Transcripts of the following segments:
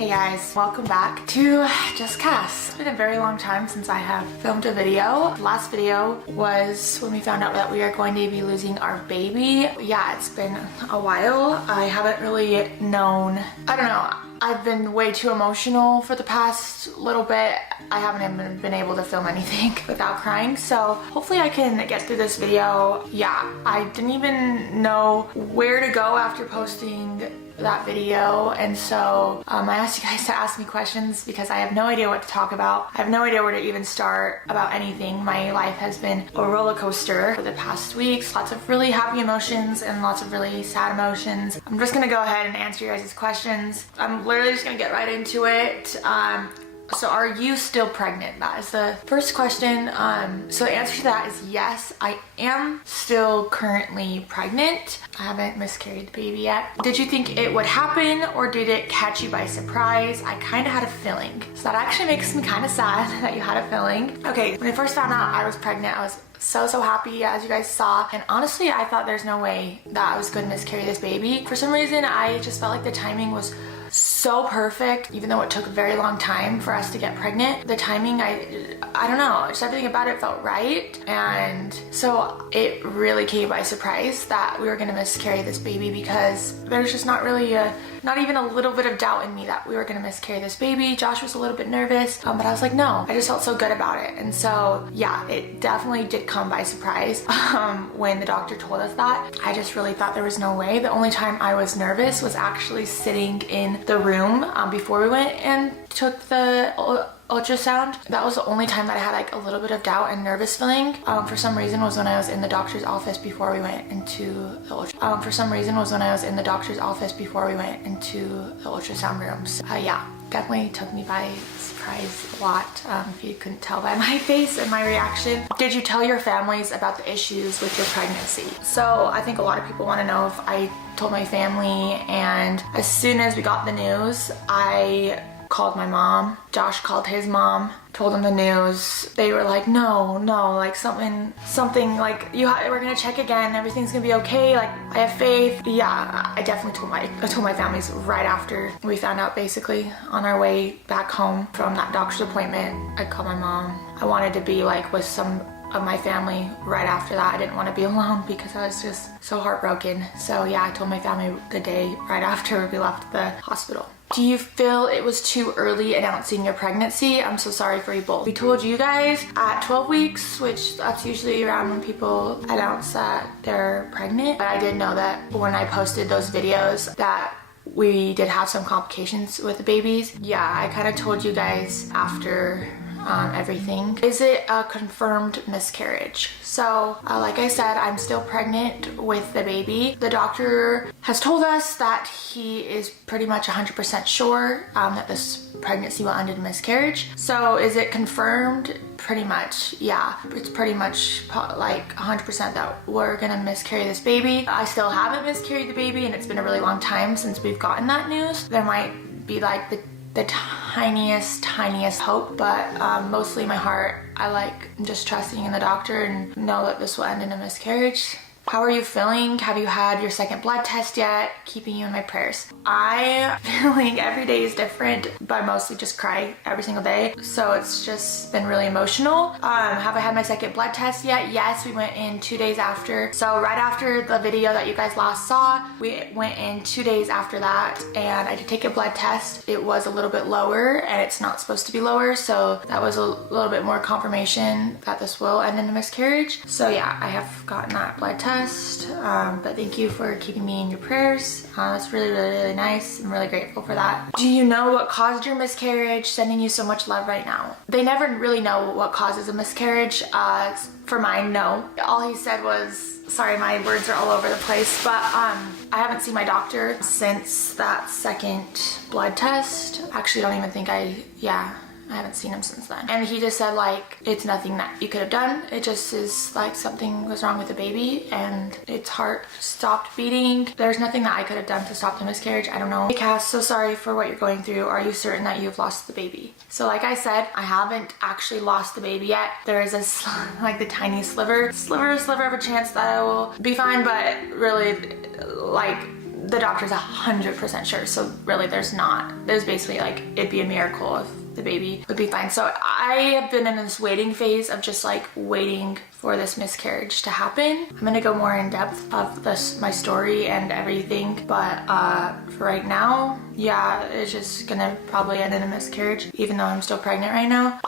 Hey guys, welcome back to Just Cass. It's been a very long time since I have filmed a video. The last video was when we found out that we are going to be losing our baby. Yeah, it's been a while. I haven't really known, I don't know, I've been way too emotional for the past little bit. I haven't even been able to film anything without crying, so hopefully I can get through this video. Yeah, I didn't even know where to go after posting that video, and so I asked you guys to ask me questions because I have no idea what to talk about. I have no idea where to even start about anything. My life has been a roller coaster for the past weeks. Lots of really happy emotions and lots of really sad emotions. I'm just gonna go ahead and answer your guys' questions. I'm literally just gonna get right into it. So are you still pregnant? That is the first question. So the answer to that is yes, I am still currently pregnant. I haven't miscarried the baby yet. Did you think it would happen or did it catch you by surprise? I kind of had a feeling. So that actually makes me kind of sad that you had a feeling. Okay, when I first found out I was pregnant, I was so happy, as you guys saw, and honestly I thought there's no way that I was going to miscarry this baby. For some reason I just felt like the timing was so perfect, even though it took a very long time for us to get pregnant. The timing, I don't know, just everything about it felt right, and so it really came by surprise that we were gonna miscarry this baby because there's just not really not even a little bit of doubt in me that we were gonna miscarry this baby. Josh was a little bit nervous, but I was like, no, I just felt so good about it. And so yeah, it definitely did come by surprise when the doctor told us that. I just really thought there was no way. The only time I was nervous was actually sitting in the room before we went and took the ultrasound. That was the only time that I had like a little bit of doubt and nervous feeling. For some reason was when I was in the doctor's office before we went into the ultrasound. For some reason was when I was in the doctor's office before we went into the ultrasound rooms. Yeah, definitely took me by surprise a lot, if you couldn't tell by my face and my reaction. Did you tell your families about the issues with your pregnancy? So I think a lot of people want to know if I told my family, and as soon as we got the news, I called my mom. Josh called his mom, told them the news. They were like, no, like something like we're gonna check again, everything's gonna be okay, like I have faith. Yeah, I definitely told my families right after we found out. Basically on our way back home from that doctor's appointment, I called my mom. I wanted to be like with some of my family right after that. I didn't want to be alone because I was just so heartbroken. So yeah, I told my family the day right after we left the hospital. Do you feel it was too early announcing your pregnancy? I'm so sorry for you both. We told you guys at 12 weeks, which that's usually around when people announce that they're pregnant. But I did know that when I posted those videos that we did have some complications with the babies. Yeah, I kind of told you guys after everything. Is it a confirmed miscarriage? So like I said, I'm still pregnant with the baby. The doctor has told us that he is pretty much 100% sure that this pregnancy will end in miscarriage. So is it confirmed? Pretty much, yeah. It's pretty much like 100% that we're gonna miscarry this baby. I still haven't miscarried the baby, and it's been a really long time since we've gotten that news. There might be like the tiniest hope, but mostly my heart, I like just trusting in the doctor and know that this will end in a miscarriage. How are you feeling? Have you had your second blood test yet? Keeping you in my prayers. I'm feeling every day is different, but I mostly just cry every single day. So it's just been really emotional. Have I had my second blood test yet? Yes, we went in 2 days after. So right after the video that you guys last saw, we went in 2 days after that, and I did take a blood test. It was a little bit lower, and it's not supposed to be lower. So that was a little bit more confirmation that this will end in a miscarriage. So yeah, I have gotten that blood test. But thank you for keeping me in your prayers. That's really nice. I'm really grateful for that. Do you know what caused your miscarriage? Sending you so much love right now. They never really know what causes a miscarriage. For mine, no. All he said was, sorry, my words are all over the place, but I haven't seen my doctor since that second blood test. Actually, I don't even think I haven't seen him since then. And he just said like, it's nothing that you could have done. It just is like something was wrong with the baby and its heart stopped beating. There's nothing that I could have done to stop the miscarriage. I don't know. Hey Cass, so sorry for what you're going through. Are you certain that you've lost the baby? So like I said, I haven't actually lost the baby yet. There is like the tiny sliver of a chance that I will be fine, but really like the doctor's 100% sure. So really there's basically like, it'd be a miracle if the baby would be fine. So I have been in this waiting phase of just like waiting for this miscarriage to happen. I'm gonna go more in depth of my story and everything, but for right now, yeah, it's just gonna probably end in a miscarriage, even though I'm still pregnant right now.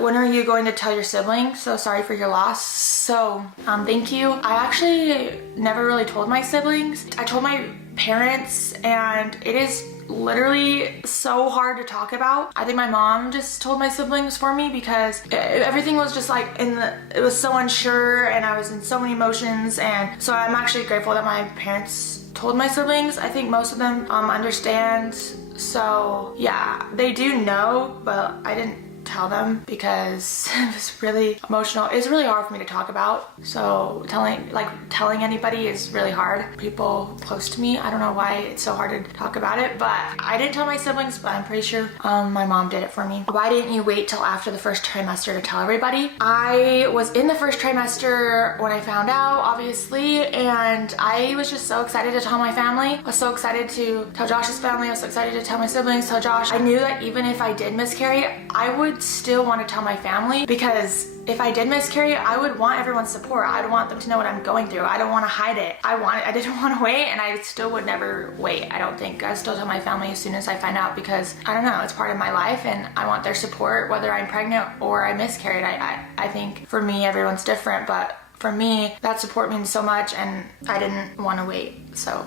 When are you going to tell your siblings? So sorry for your loss. So thank you. I actually never really told my siblings. I told my parents, and it is literally so hard to talk about. I think my mom just told my siblings for me because everything was just like it was so unsure, and I was in so many emotions. And so I'm actually grateful that my parents told my siblings. I think most of them understand. So yeah, they do know, but I didn't tell them because it was really emotional. It's really hard for me to talk about. So telling anybody is really hard. People close to me, I don't know why it's so hard to talk about it, but I didn't tell my siblings, but I'm pretty sure my mom did it for me. Why didn't you wait till after the first trimester to tell everybody? I was in the first trimester when I found out, obviously, and I was just so excited to tell my family. I was so excited to tell Josh's family. I was so excited to tell my siblings, tell Josh. I knew that even if I did miscarry, I would still want to tell my family, because if I did miscarry, I would want everyone's support. I'd want them to know what I'm going through. I don't want to hide it. I didn't want to wait, and I still would never wait. I don't think. I still tell my family as soon as I find out, because I don't know, it's part of my life and I want their support whether I'm pregnant or I miscarried. I think for me, everyone's different, but for me, that support means so much, and I didn't want to wait. So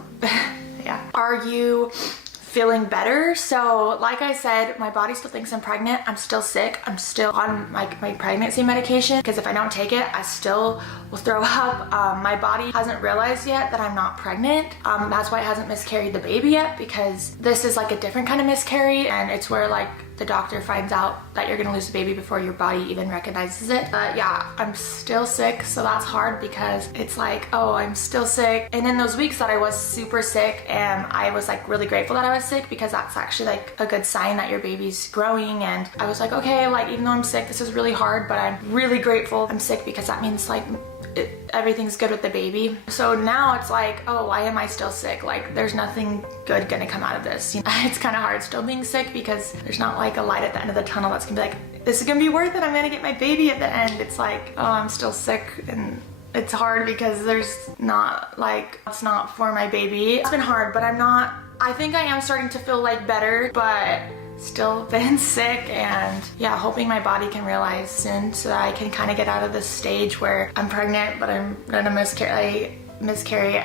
yeah. Are you feeling better? So like I said, my body still thinks I'm pregnant. I'm still sick. I'm still on my pregnancy medication, because if I don't take it, I still will throw up. My body hasn't realized yet that I'm not pregnant. That's why it hasn't miscarried the baby yet, because this is like a different kind of miscarry, and it's where like the doctor finds out that you're gonna lose the baby before your body even recognizes it. But yeah, I'm still sick, so that's hard, because it's like, oh, I'm still sick. And in those weeks that I was super sick, and I was like really grateful that I was sick, because that's actually like a good sign that your baby's growing. And I was like, okay, like even though I'm sick, this is really hard, but I'm really grateful I'm sick, because that means like everything's good with the baby. So now it's like, oh, why am I still sick? Like there's nothing good gonna come out of this. You know, it's kind of hard still being sick, because there's not like a light at the end of the tunnel that's gonna be like, this is gonna be worth it. I'm gonna get my baby at the end. It's like, oh, I'm still sick, and it's hard because there's not like, it's not for my baby. It's been hard, but I think I am starting to feel like better, but still been sick. And yeah, hoping my body can realize soon so that I can kind of get out of this stage where I'm pregnant, but I'm gonna miscarry.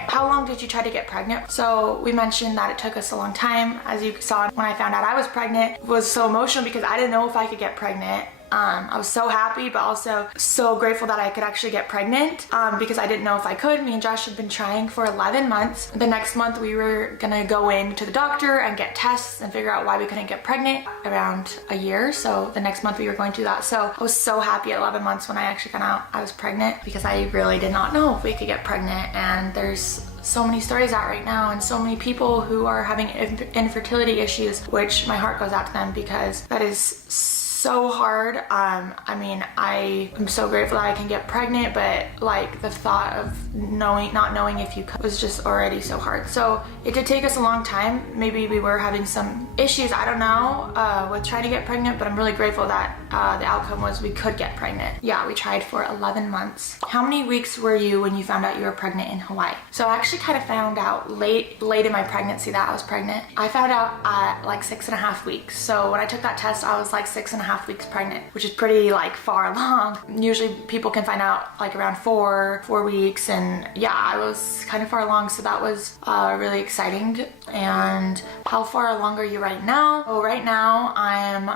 How long did you try to get pregnant? So we mentioned that it took us a long time. As you saw when I found out I was pregnant, it was so emotional because I didn't know if I could get pregnant. I was so happy, but also so grateful that I could actually get pregnant, because I didn't know if I could. Me and Josh had been trying for 11 months. The next month we were gonna go in to the doctor and get tests and figure out why we couldn't get pregnant around a year. So the next month we were going to do that. So I was so happy at 11 months when I actually found out I was pregnant, because I really did not know if we could get pregnant. And there's so many stories out right now, and so many people who are having infertility issues, which my heart goes out to them, because that is so hard. I mean, I am so grateful that I can get pregnant, but like the thought of not knowing if you could was just already so hard. So it did take us a long time. Maybe we were having some issues, I don't know, with trying to get pregnant, but I'm really grateful that the outcome was we could get pregnant. Yeah, we tried for 11 months. How many weeks were you when you found out you were pregnant in Hawaii? So I actually kind of found out late in my pregnancy that I was pregnant. I found out at like 6.5 weeks. So when I took that test, I was like 6.5 weeks pregnant, which is pretty like far along. Usually people can find out like around 4 weeks, and yeah, I was kind of far along, so that was really exciting. And how far along are you right now? Oh, right now I'm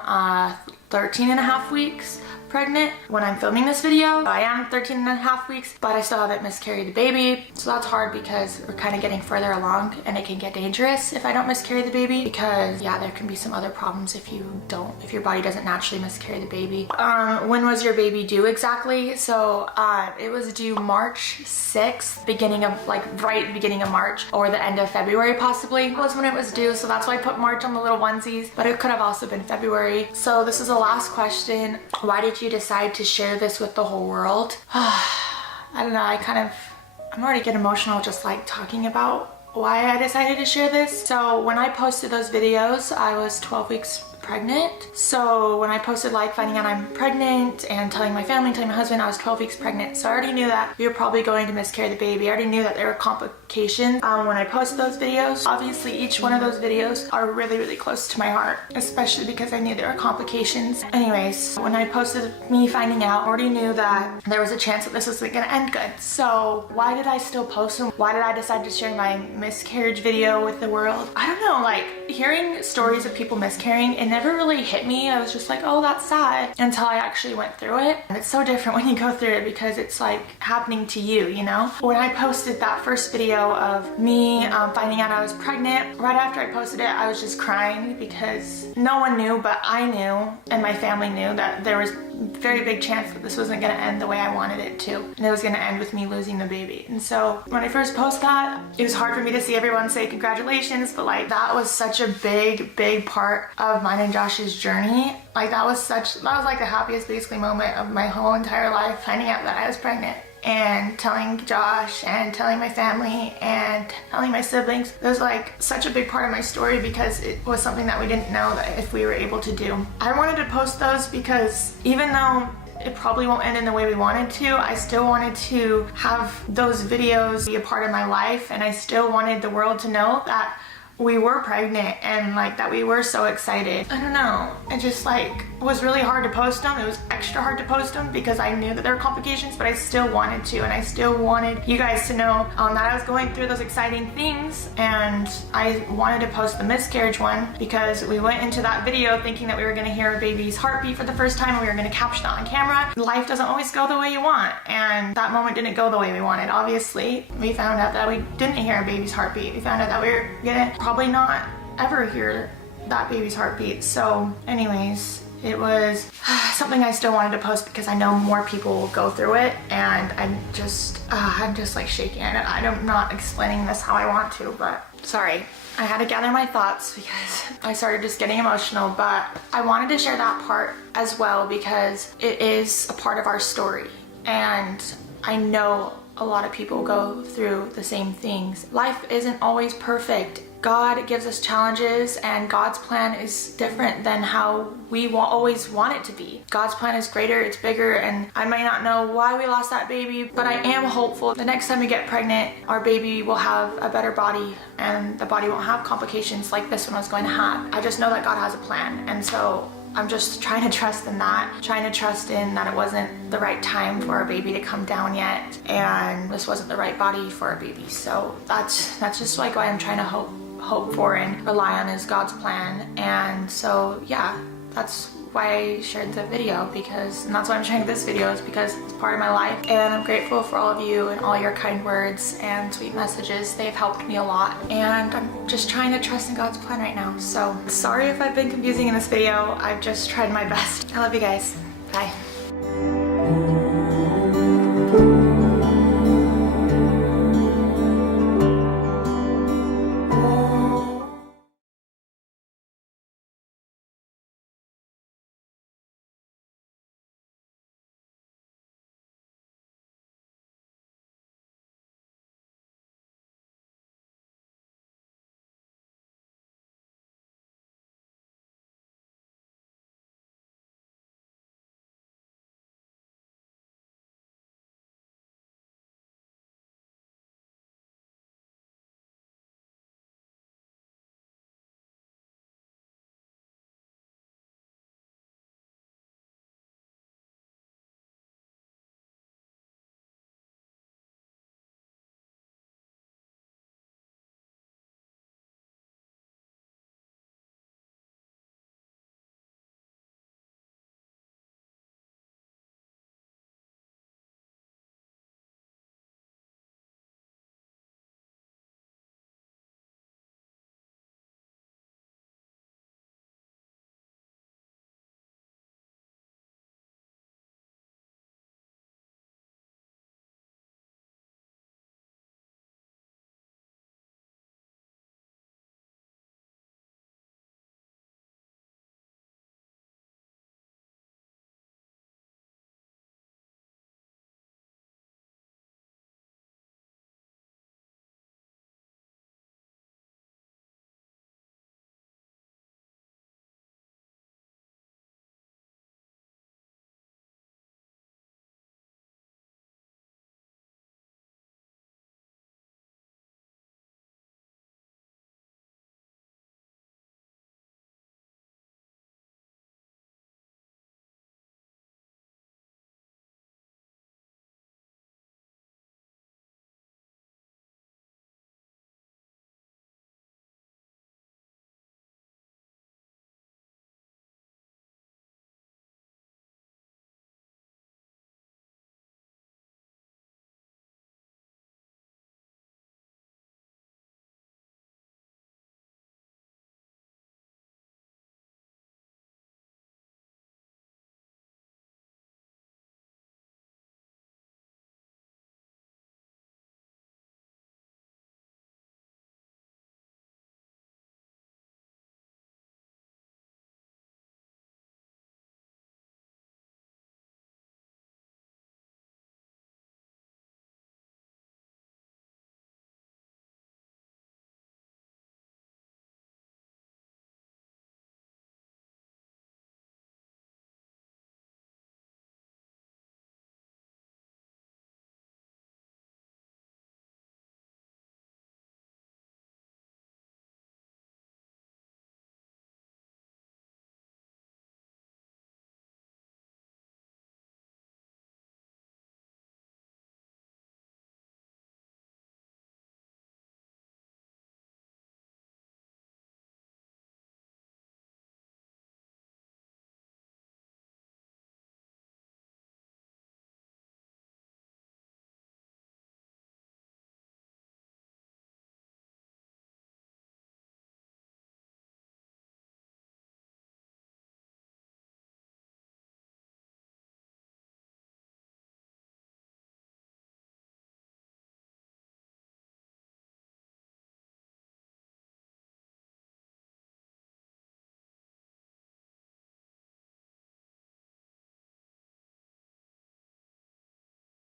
13.5 weeks pregnant when I'm filming this video. I am 13.5 weeks, but I still haven't miscarried the baby. So that's hard because we're kind of getting further along, and it can get dangerous if I don't miscarry the baby, because yeah, there can be some other problems if your body doesn't naturally miscarry the baby. When was your baby due exactly? So it was due March 6th, right beginning of March, or the end of February possibly was when it was due. So that's why I put March on the little onesies, but it could have also been February. So this is the last question. Why did you decide to share this with the whole world? I don't know, I'm already getting emotional just like talking about why I decided to share this. So when I posted those videos, I was 12 weeks pregnant. So when I posted like finding out I'm pregnant and telling my family, telling my husband I was 12 weeks pregnant. So I already knew that we were probably going to miscarry the baby. I already knew that there were complications when I posted those videos. Obviously each one of those videos are really, really close to my heart, especially because I knew there were complications. Anyways, when I posted me finding out, I already knew that there was a chance that this wasn't gonna end good. So why did I still post them? Why did I decide to share my miscarriage video with the world? I don't know, like hearing stories of people miscarrying, it never really hit me. I was just like, oh, that's sad, until I actually went through it. And it's so different when you go through it because it's like happening to you, you know? When I posted that first video of me finding out I was pregnant, right after I posted it, I was just crying because no one knew, but I knew, and my family knew, that there was very big chance that this wasn't gonna end the way I wanted it to. And it was gonna end with me losing the baby. And so when I first posted that, it was hard for me to see everyone say congratulations, but like that was such a big part of mine and Josh's journey. Like that was like the happiest basically moment of my whole entire life, finding out that I was pregnant and telling Josh and telling my family and telling my siblings. It was like such a big part of my story because it was something that we didn't know that if we were able to do. I wanted to post those because even though it probably won't end in the way we wanted to, I still wanted to have those videos be a part of my life, and I still wanted the world to know that we were pregnant and like that we were so excited. I don't know, it just like was really hard to post them. It was extra hard to post them because I knew that there were complications, but I still wanted to, and I still wanted you guys to know that I was going through those exciting things. And I wanted to post the miscarriage one because we went into that video thinking that we were going to hear a baby's heartbeat for the first time and we were going to capture that on camera. Life doesn't always go the way you want, and that moment didn't go the way we wanted. Obviously, we found out that we didn't hear a baby's heartbeat. We found out that we were gonna probably not ever hear that baby's heartbeat. So anyways, it was something I still wanted to post because I know more people will go through it, and I'm just like shaking. I'm not explaining this how I want to, but sorry. I had to gather my thoughts because I started just getting emotional, but I wanted to share that part as well because it is a part of our story, and I know a lot of people go through the same things. Life isn't always perfect. God gives us challenges, and God's plan is different than how we always want it to be. God's plan is greater, it's bigger, and I might not know why we lost that baby, but I am hopeful the next time we get pregnant, our baby will have a better body and the body won't have complications like this one was going to have. I just know that God has a plan, and so I'm just trying to trust in that, trying to trust in that it wasn't the right time for our baby to come down yet, and this wasn't the right body for our baby. So that's just like why I'm trying to hope for and rely on is God's plan. And so yeah, that's why I shared the video, and that's why I'm sharing this video, is because it's part of my life, and I'm grateful for all of you and all your kind words and sweet messages. They've helped me a lot, and I'm just trying to trust in God's plan right now. So sorry if I've been confusing in this video. I've just tried my best. I love you guys. Bye.